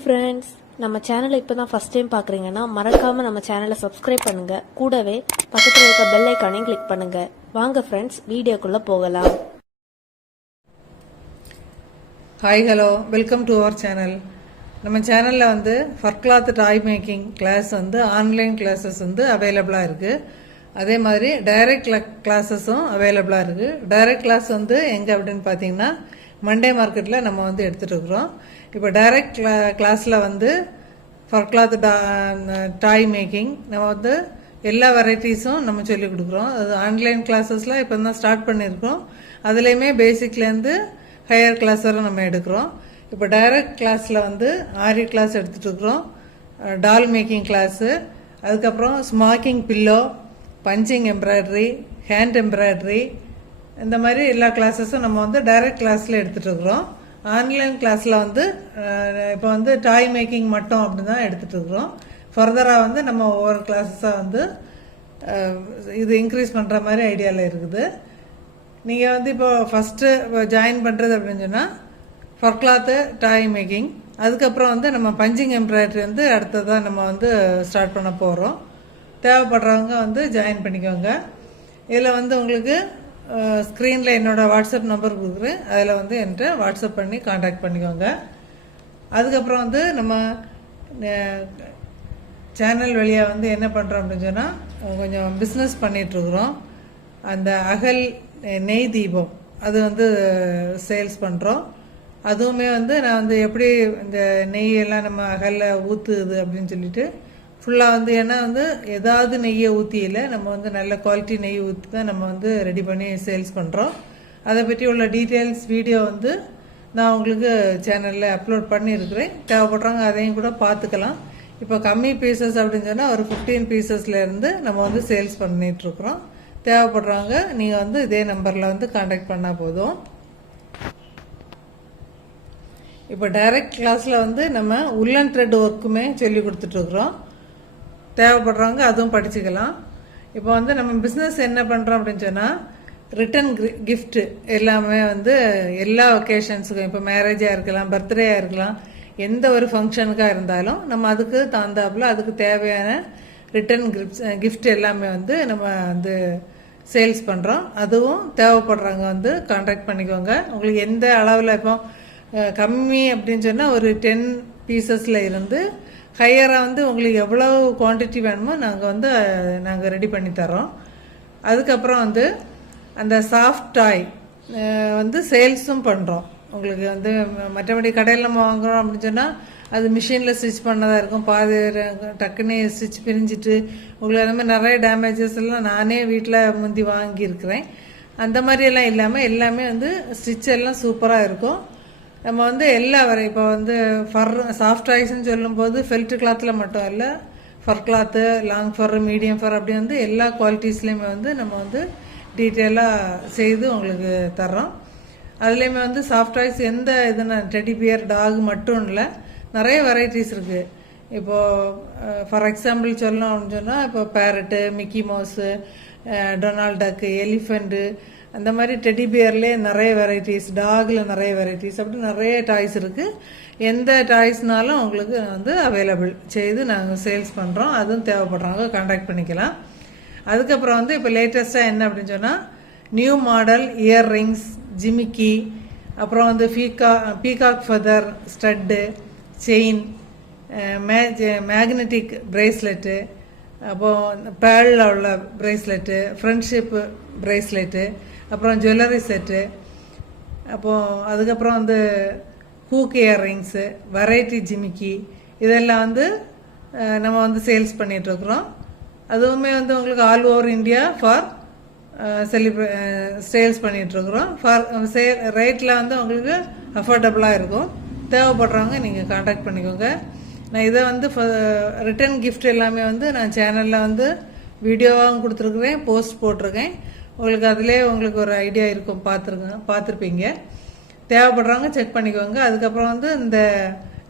Friends நம்ம சேனலை இப்போ தான் ஃபஸ்ட் டைம் பார்க்குறீங்கன்னா மறக்காமல் நம்ம சேனலை சப்ஸ்கிரைப் பண்ணுங்கள் கூடவே பக்கத்தில் இருக்க பெல் ஐக்கானையும் கிளிக் பண்ணுங்கள் வாங்க ஃப்ரெண்ட்ஸ் வீடியோக்குள்ளே போகலாம். Hi hello welcome to our channel நம்ம சேனலில் வந்து fur cloth toy making class வந்து ஆன்லைன் கிளாஸஸ் வந்து அவைலபிளாக இருக்குது அதே மாதிரி டைரக்ட் கிளாஸஸும் அவைலபிளாக இருக்குது டைரக்ட் கிளாஸ் வந்து எங்கே அப்படின்னு பார்த்தீங்கன்னா மண்டே மார்க்கெட்டில் நம்ம வந்து எடுத்துகிட்டு இருக்கிறோம் இப்போ டைரக்ட் கிளா கிளாஸில் வந்து ஃபர் ஃபர்க்லாத் டாய் மேக்கிங் நம்ம வந்து எல்லா வெரைட்டிஸும் நம்ம சொல்லிக் கொடுக்குறோம். அது ஆன்லைன் கிளாஸஸில் இப்போ தான் ஸ்டார்ட் பண்ணியிருக்கோம். அதுலேயுமே பேசிக்லேருந்து ஹையர் கிளாஸ் வரை நம்ம எடுக்கிறோம். இப்போ டைரக்ட் கிளாஸில் வந்து ஆரி கிளாஸ் எடுத்துகிட்ருக்குறோம் டால் மேக்கிங் கிளாஸு அதுக்கப்புறம் smocking pillow punching embroidery hand embroidery இந்த மாதிரி எல்லா கிளாஸஸும் நம்ம வந்து டைரக்ட் கிளாஸில் எடுத்துகிட்டு இருக்கிறோம் ஆன்லைன் கிளாஸில் வந்து இப்போ வந்து டாய் மேக்கிங் மட்டும் அப்படி தான் எடுத்துகிட்ருக்குறோம் ஃபர்தராக வந்து நம்ம ஒவ்வொரு கிளாஸஸாக வந்து இது இன்க்ரீஸ் பண்ணுற மாதிரி ஐடியாவில் இருக்குது. நீங்கள் வந்து இப்போ ஃபஸ்ட்டு ஜாயின் பண்ணுறது அப்படின்னு சொன்னால் ஃபர் கிளாத்து டாய் மேக்கிங் அதுக்கப்புறம் வந்து நம்ம பஞ்சிங் எம்ப்ராய்டரி வந்து அடுத்ததாக நம்ம வந்து ஸ்டார்ட் பண்ண போகிறோம் தேவைப்படுறவங்க வந்து ஜாயின் பண்ணிக்கோங்க. இதில் வந்து உங்களுக்கு ஸ்க்ரீனில் என்னோட வாட்ஸ்அப் நம்பர் கொடுக்குறேன். அதில் வந்து என்கிட்ட வாட்ஸ்அப் பண்ணி காண்டாக்ட் பண்ணிக்கோங்க. அதுக்கப்புறம் வந்து நம்ம சேனல் வழியாக வந்து என்ன பண்ணுறோம் அப்படின்னு சொன்னால் கொஞ்சம் பிஸ்னஸ் பண்ணிகிட்ருக்குறோம் அந்த அகல் நெய் தீபம் அது வந்து சேல்ஸ் பண்ணுறோம் அதுவுமே வந்து நான் வந்து எப்படி இந்த நெய் எல்லாம் நம்ம அகலில் ஊற்றுது அப்படின்னு சொல்லிட்டு ஃபுல்லாக வந்து ஏன்னா வந்து ஏதாவது நெய்யை ஊற்றியில் நம்ம வந்து நல்ல குவாலிட்டி நெய் ஊற்றி தான் நம்ம வந்து ரெடி பண்ணி சேல்ஸ் பண்ணுறோம் அதை பற்றி உள்ள டீட்டெயில்ஸ் வீடியோ வந்து நான் உங்களுக்கு சேனலில் அப்லோட் பண்ணியிருக்கிறேன். தேவைப்படுறவங்க அதையும் கூட பார்த்துக்கலாம். இப்போ கம்மி பீசஸ் அப்படின்னு சொன்னால் ஒரு ஃபிஃப்டீன் பீசஸ்லேருந்து நம்ம வந்து சேல்ஸ் பண்ணிகிட்ருக்குறோம் தேவைப்படுறவங்க நீங்கள் வந்து இதே நம்பரில் வந்து காண்டாக்ட் பண்ணால் போதும். இப்போ டைரக்ட் கிளாஸில் வந்து நம்ம உள்ளன் த்ரெட் ஒர்க்குமே சொல்லி கொடுத்துட்ருக்குறோம் தேவைப்படுறவங்க அதுவும் படிச்சுக்கலாம். இப்போ வந்து நம்ம பிஸ்னஸ் என்ன பண்ணுறோம் அப்படின்னு சொன்னால் ரிட்டன் கிஃப்ட்டு எல்லாமே வந்து எல்லா ஒகேஷன்ஸுக்கும் இப்போ மேரேஜாக இருக்கலாம் பர்த்டேயாக இருக்கலாம் எந்த ஒரு ஃபங்க்ஷனுக்காக இருந்தாலும் நம்ம அதுக்கு தகுந்தாப்புல அதுக்கு தேவையான ரிட்டன் gift எல்லாமே வந்து நம்ம வந்து சேல்ஸ் பண்ணுறோம் அதுவும் தேவைப்படுறவங்க வந்து கான்டாக்ட் பண்ணிக்கோங்க. உங்களுக்கு எந்த அளவில் இப்போ கம்மி அப்படின்னு சொன்னால் ஒரு டென் பீசஸில் இருந்து ஹையராக வந்து உங்களுக்கு எவ்வளோ குவான்டிட்டி வேணுமோ நாங்கள் வந்து நாங்கள் ரெடி பண்ணி தரோம் அதுக்கப்புறம் வந்து அந்த சாஃப்ட் டாய் வந்து சேல்ஸும் பண்ணுறோம் உங்களுக்கு வந்து மற்றபடி கடையில் நம்ம வாங்குறோம் அப்படின்னு சொன்னால் அது மிஷினில் ஸ்டிச் பண்ணதாக இருக்கும். பாதி டக்குன்னு ஸ்டிச் பிரிஞ்சிட்டு உங்களுக்கு அந்த மாதிரி நிறைய டேமேஜஸ் எல்லாம் நானே வீட்டில் முந்தி வாங்கியிருக்கிறேன். அந்த மாதிரியெல்லாம் இல்லாமல் எல்லாமே வந்து ஸ்டிச் எல்லாம் சூப்பராக இருக்கும். நம்ம வந்து எல்லா வரை இப்போ வந்து ஃபர் சாஃப்ட் ஐஸ்ன்னு சொல்லும்போது ஃபெல்ட் கிளாத்தில் மட்டும் இல்லை fur cloth long fur medium fur அப்படி வந்து எல்லா குவாலிட்டிஸ்லேயுமே வந்து நம்ம வந்து டீட்டெயிலாக செய்து உங்களுக்கு தர்றோம். அதுலேயுமே வந்து சாஃப்ட் டாய்ஸ் எந்த இதுனா டெடி பியர் டாக் மட்டும் இல்லை. நிறைய வெரைட்டிஸ் இருக்குது இப்போது ஃபார் எக்ஸாம்பிள் சொல்லணும் அப்படின்னு சொன்னால் இப்போ parrot Mickey mouse Donald duck elephant அந்த மாதிரி டெடி பியர்லேயே நிறைய வெரைட்டிஸ் டாகில் நிறைய வெரைட்டிஸ் அப்படி நிறைய டாய்ஸ் இருக்குது எந்த டாய்ஸ்னாலும் உங்களுக்கு வந்து அவைலபிள் செய்து நாங்கள் சேல்ஸ் பண்ணுறோம் அதுவும் தேவைப்படுறவங்க காண்டாக்ட் பண்ணிக்கலாம். அதுக்கப்புறம் வந்து இப்போ லேட்டஸ்ட்டாக என்ன அப்படின்னு சொன்னால் நியூ மாடல் இயர் ரிங்ஸ் ஜிமிக்கி அப்புறம் வந்து Bhika peacock feather stud chain magnetic bracelet அப்போது பேரில் உள்ள ப்ரேஸ்லெட்டு ஃப்ரெண்ட்ஷிப்பு பிரேஸ்லெட்டு அப்புறம் ஜுவல்லரி செட்டு அப்போ அதுக்கப்புறம் வந்து ஹூக் இயர்ரிங்ஸு வெரைட்டி ஜிமிக்கி இதெல்லாம் வந்து நம்ம வந்து சேல்ஸ் பண்ணிகிட்ருக்குறோம் அதுவுமே வந்து உங்களுக்கு ஆல் ஓவர் இந்தியா ஃபார் செலிப்ரே சேல்ஸ் பண்ணிகிட்ருக்குறோம் ஃபார் சேல் ரேட்டில் வந்து உங்களுக்கு அஃபோர்டபுளாக இருக்கும். தேவைப்படுறவங்க நீங்கள் காண்டாக்ட் பண்ணிக்கோங்க. நான் இதை வந்து ரிட்டர்ன் கிஃப்ட் எல்லாமே வந்து நான் சேனலில் வந்து வீடியோவாகவும் கொடுத்துருக்குறேன் போஸ்ட் போட்டிருக்கேன். உங்களுக்கு அதிலே உங்களுக்கு ஒரு ஐடியா இருக்கும். பார்த்துருங்க பார்த்துருப்பீங்க. தேவைப்படுறவங்க செக் பண்ணிக்கோங்க. அதுக்கப்புறம் வந்து இந்த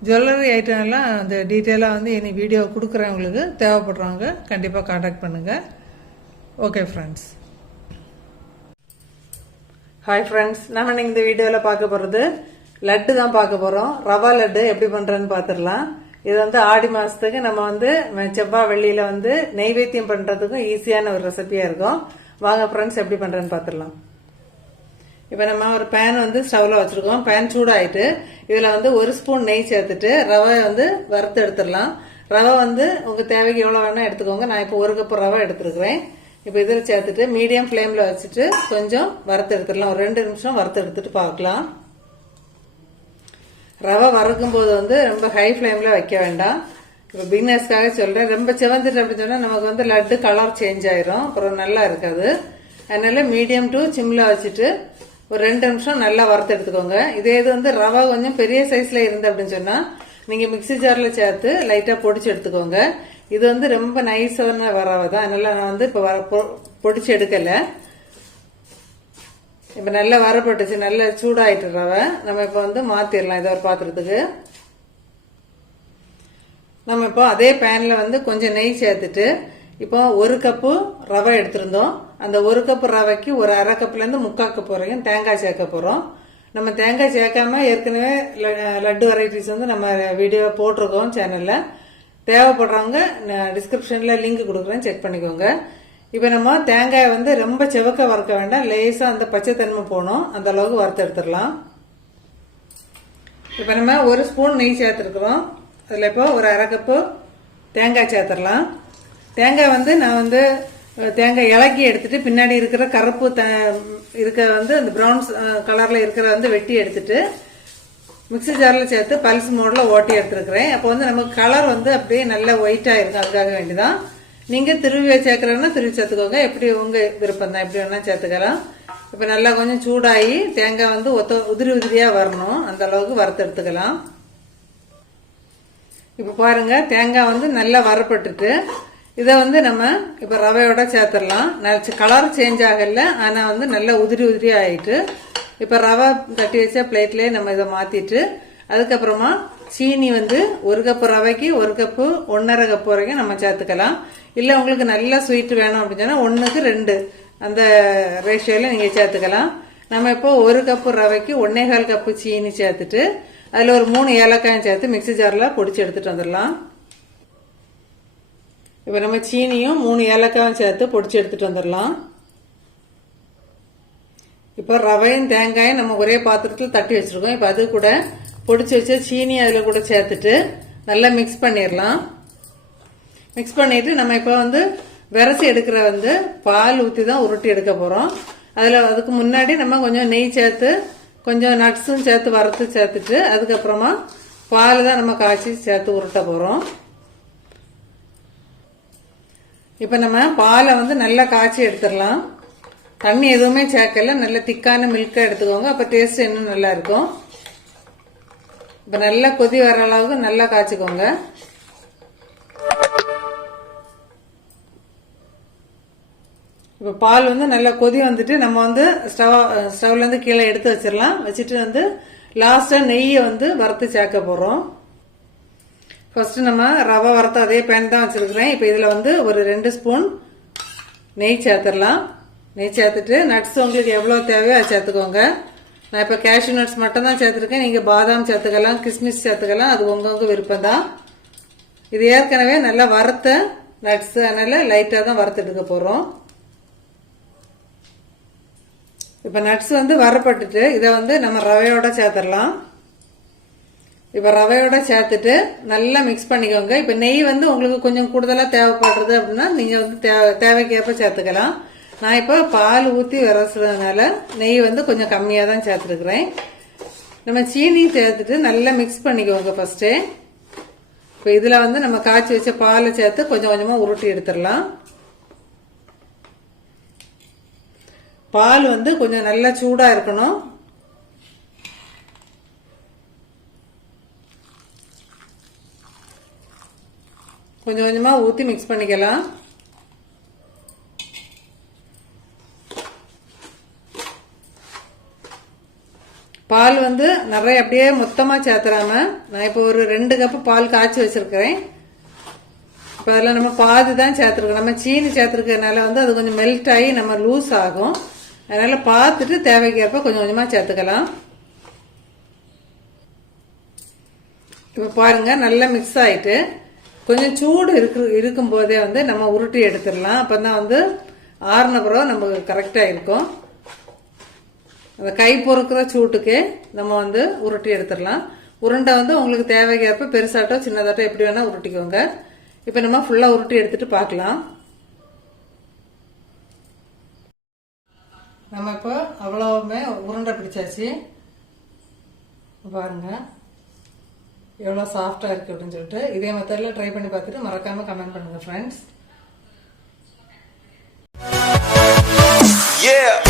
ஜுவல்லரி ஐட்டம் எல்லாம் அந்த டீட்டெயிலாக வந்து இனி வீடியோ கொடுக்குறேன் உங்களுக்கு. தேவைப்படுறவங்க கண்டிப்பாக காண்டாக்ட் பண்ணுங்கள் ஓகே ஃப்ரெண்ட்ஸ் ஹாய் ஃப்ரெண்ட்ஸ் நம்ம இன்னைக்கு இந்த வீடியோவில் பார்க்க போகிறது லட்டு தான் பார்க்க போகிறோம் ரவா லட்டு எப்படி பண்ணுறேன்னு பார்த்துடலாம். இது வந்து ஆடி மாதத்துக்கு நம்ம வந்து ம- செவ்வாய் வெள்ளியில் வந்து நெய்வேத்தியம் பண்ணுறதுக்கும் ஈஸியான ஒரு ரெசிபியாக இருக்கும். வாங்க ஃப்ரெண்ட்ஸ் எப்படி பண்ணுறேன்னு பார்த்துடலாம் இப்போ நம்ம ஒரு பேன் வந்து ஸ்டவ்வில் வச்சுருக்கோம். பேன் சூடாயிட்டு இதில் வந்து ஒரு ஸ்பூன் நெய் சேர்த்துட்டு ரவை வந்து வறுத்து எடுத்துடலாம். ரவை வந்து உங்கள் தேவைக்கு எவ்வளோ வேணால் எடுத்துக்கோங்க. நான் இப்போ ஒரு கப்பு ரவை எடுத்துருக்குறேன். இப்போ இதில் சேர்த்துட்டு மீடியம் ஃப்ளேமில் வச்சுட்டு கொஞ்சம் வறுத்து எடுத்துடலாம். ஒரு ரெண்டு நிமிஷம் வறுத்து எடுத்துட்டு பார்க்கலாம். ரவை வறுக்கும் போது வந்து ரொம்ப ஹை ஃப்ளேமில் வைக்க வேண்டாம். இப்போ பிகினர்ஸ்க்காக சொல்கிறேன் ரொம்ப செவந்துட்டு அப்படின்னு சொன்னால் நமக்கு வந்து லட்டு கலர் சேஞ்ச் ஆயிரும். அப்புறம் நல்லா இருக்காது. அதனால மீடியம் டு சிம்லா வச்சுட்டு ஒரு ரெண்டு நிமிஷம் நல்லா வறுத்து எடுத்துக்கோங்க. இதே இது வந்து ரவை கொஞ்சம் பெரிய சைஸில் இருந்து அப்படின்னு சொன்னால் நீங்கள் மிக்ஸி ஜாரில் சேர்த்து லைட்டாக பொடிச்சு எடுத்துக்கோங்க. இது வந்து ரொம்ப நைஸான ரவை தான். அதனால் நான் வந்து இப்போ வர பொடிச்சு எடுக்கலை. இப்போ நல்லா வரப்பட்டுச்சு நல்லா சூடாயிட்டு ரவை. நம்ம இப்போ வந்து மாற்றிடலாம் இதை ஒரு பாத்திரத்துக்கு. நம்ம இப்போ அதே பேனில் வந்து கொஞ்சம் நெய் சேர்த்துட்டு இப்போ ஒரு கப்பு ரவை எடுத்திருந்தோம். அந்த ஒரு கப்பு ரவைக்கு ஒரு அரை கப்புலேருந்து முக்கால் கப் வரைக்கும் தேங்காய் சேர்க்க போகிறோம் நம்ம தேங்காய் சேர்க்காம ஏற்கனவே ல- லட்டு வெரைட்டிஸ் வந்து நம்ம வீடியோ போட்டிருக்கோம் சேனலில் தேவைப்படுறவங்க டிஸ்கிரிப்ஷனில் லிங்க் கொடுக்குறேன் செக் பண்ணிக்கோங்க. இப்போ நம்ம தேங்காயை வந்து ரொம்ப செவக்க வறுக்க வேண்டாம். லேசாக அந்த பச்சை தன்மை போகணும். அந்த அளவுக்கு வறுத்து எடுத்துடலாம். இப்போ நம்ம ஒரு ஸ்பூன் நெய் சேர்த்துருக்குறோம். அதில் இப்போ ஒரு அரை கப்பு தேங்காய் சேர்த்துடலாம். தேங்காய் வந்து நான் வந்து தேங்காய் இலக்கி எடுத்துட்டு பின்னாடி இருக்கிற கருப்பு த இருக்க வந்து அந்த ப்ரௌன் கலரில் இருக்கிற வந்து வெட்டி எடுத்துட்டு மிக்சி ஜாரில் சேர்த்து பல்ஸ் மோடில் ஓட்டி எடுத்துருக்கிறேன். அப்போ வந்து நமக்கு கலர் வந்து அப்படியே நல்ல ஒயிட்டாக இருக்கும். அதுக்காக வேண்டிதான். நீங்கள் திருவி சேர்க்குறேன்னா திருவி சேர்த்துக்கோங்க. எப்படி உங்கள் விருப்பம் தான் எப்படி வேணால் சேர்த்துக்கலாம். இப்போ நல்லா கொஞ்சம் சூடாகி தேங்காய் வந்து ஒத்த உதிரி உதிரியாக வரணும். அந்த அளவுக்கு வறுத்து எடுத்துக்கலாம். இப்போ பாருங்க தேங்காய் வந்து நல்லா வரப்பட்டுட்டு இதை வந்து நம்ம இப்போ ரவையோட சேர்த்துடலாம். கலர் சேஞ்ச் ஆகல ஆனால் வந்து நல்லா உதிரி உதிரி ஆகிட்டு இப்போ ரவை கட்டி வச்ச பிளேட்லேயே நம்ம இதை மாற்றிட்டு அதுக்கப்புறமா சீனி வந்து ஒரு கப்பு ரவைக்கு ஒரு கப்பு ஒன்றரை கப்பு வரைக்கும் நம்ம சேர்த்துக்கலாம். இல்லை உங்களுக்கு நல்ல ஸ்வீட் வேணும் அப்படின்னு சொன்னால் ஒன்றுக்கு ரெண்டு. அந்த ரேஷியோவில் நீங்கள் சேர்த்துக்கலாம். நம்ம இப்போ ஒரு கப்பு ரவைக்கு ஒன்னே கால் கப்பு சீனி சேர்த்துட்டு அதில் ஒரு மூணு ஏலக்காயும் சேர்த்து மிக்ஸி ஜாரில் பொடிச்சு எடுத்துகிட்டு வந்துடலாம். இப்போ நம்ம சீனியும் மூணு ஏலக்காயும் சேர்த்து பொடிச்சு எடுத்துகிட்டு வந்துடலாம். இப்போ ரவையும் தேங்காயும் நம்ம ஒரே பாத்திரத்தில் தட்டி வச்சுருக்கோம். இப்போ அது கூட பொடிச்சு வச்ச சீனி அதில் கூட சேர்த்துட்டு நல்லா மிக்ஸ் பண்ணிடலாம். மிக்ஸ் பண்ணிவிட்டு நம்ம இப்போ வந்து விரசி எடுக்கிற வந்து பால் ஊற்றி தான் உருட்டி எடுக்க போகிறோம் அதில் அதுக்கு முன்னாடி நம்ம கொஞ்சம் நெய் சேர்த்து கொஞ்சம் நட்ஸும் சேர்த்து வறுத்து சேர்த்துட்டு அதுக்கப்புறமா பால் தான் நம்ம காய்ச்சி சேர்த்து உருட்ட போகிறோம் இப்போ நம்ம பாலை வந்து நல்லா காய்ச்சி எடுத்துடலாம். தண்ணி எதுவுமே சேர்க்கல. நல்ல திக்கான மில்காக எடுத்துக்கோங்க. அப்போ டேஸ்ட் இன்னும் நல்லா இருக்கும். இப்போ நல்லா கொதி வர அளவுக்கு நல்லா காய்ச்சிக்கோங்க. இப்போ பால் வந்து நல்லா கொதி வந்துட்டு நம்ம வந்து ஸ்டவ் ஸ்டவ்லேருந்து கீழே எடுத்து வச்சிடலாம் வச்சுட்டு வந்து லாஸ்ட்டாக நெய்யை வந்து வறுத்து சேர்க்க போகிறோம் ஃபஸ்ட்டு நம்ம ரவை வறுத்த அதே பேன் தான் வச்சுருக்குறேன். இப்போ இதில் வந்து ஒரு ரெண்டு ஸ்பூன் நெய் சேர்த்துடலாம். நெய் சேர்த்துட்டு நட்ஸ் உங்களுக்கு எவ்வளோ தேவையோ அதை சேர்த்துக்கோங்க. நான் இப்போ கேஷ்யூ நட்ஸ் மட்டும் தான் சேர்த்துருக்கேன். நீங்கள் பாதாம் சேர்த்துக்கலாம் கிஸ்மிஸ் சேர்த்துக்கலாம். அது உங்கவுங்க விருப்பம் தான். இது ஏற்கனவே நல்லா வறுத்த நட்ஸ் அதனால் லைட்டாக தான் வறுத்து எடுக்க போகிறோம் இப்போ நட்ஸ் வந்து வரப்பட்டுட்டு இதை வந்து நம்ம ரவையோட சேர்த்துடலாம். இப்போ ரவையோட சேர்த்துட்டு நல்லா மிக்ஸ் பண்ணிக்கோங்க. இப்போ நெய் வந்து உங்களுக்கு கொஞ்சம் கூடுதலாக தேவைப்படுறது அப்படின்னா நீங்கள் வந்து தேவை தேவைக்கேற்ப சேர்த்துக்கலாம். நான் இப்போ பால் ஊற்றி விரசுறதுனால நெய் வந்து கொஞ்சம் கம்மியாக தான் சேர்த்துருக்குறேன். நம்ம சீனி சேர்த்துட்டு நல்லா மிக்ஸ் பண்ணிக்கோங்க ஃபஸ்ட்டு இப்போ இதில் வந்து நம்ம காய்ச்சி வச்ச பாலை சேர்த்து கொஞ்சம் கொஞ்சமாக உருட்டி எடுத்துடலாம். பால் வந்து கொஞ்சம் நல்லா சூடாக இருக்கணும். கொஞ்சம் கொஞ்சமாக ஊற்றி மிக்ஸ் பண்ணிக்கலாம். பால் வந்து நிறைய அப்படியே மொத்தமாக சேர்த்துறாம நான் இப்போ ஒரு ரெண்டு கப்பு பால் காய்ச்சி வச்சிருக்கிறேன். இப்போ அதில் நம்ம பாதி தான் சேர்த்துருக்கோம். நம்ம சீனி சேர்த்துருக்கறனால வந்து அது கொஞ்சம் மெல்ட் ஆகி நம்ம லூஸ் ஆகும். அதனால் பார்த்துட்டு தேவைக்கேற்ப கொஞ்சம் கொஞ்சமாக சேர்த்துக்கலாம். இப்போ பாருங்க நல்லா மிக்ஸ் ஆகிட்டு கொஞ்சம் சூடு இருக்கு இருக்கும்போதே வந்து நம்ம உருட்டி எடுத்துடலாம். அப்போ தான் வந்து ஆறுன பிறகு நமக்கு கரெக்டாக இருக்கும். அந்த கை பொறுக்கிற சூட்டுக்கு நம்ம வந்து உருட்டி எடுத்துடலாம். உருண்டை வந்து உங்களுக்கு தேவைக்கேற்ப பெருசாட்டோ சின்னதாட்டோ எப்படி வேணால் உருட்டிக்கோங்க. இப்போ நம்ம ஃபுல்லாக உருட்டி எடுத்துகிட்டு பார்க்கலாம். நம்ம இப்போ அவ்வளவுமே உருண்டை பிடிச்சாச்சு. பாருங்க. எவ்வளோ சாஃப்டாக இருக்குது அப்படின்னு சொல்லிட்டு இதே மெத்தடில் ட்ரை பண்ணி பார்த்துட்டு மறக்காமல் கமெண்ட் பண்ணுங்கள் ஃப்ரெண்ட்ஸ் Yeah.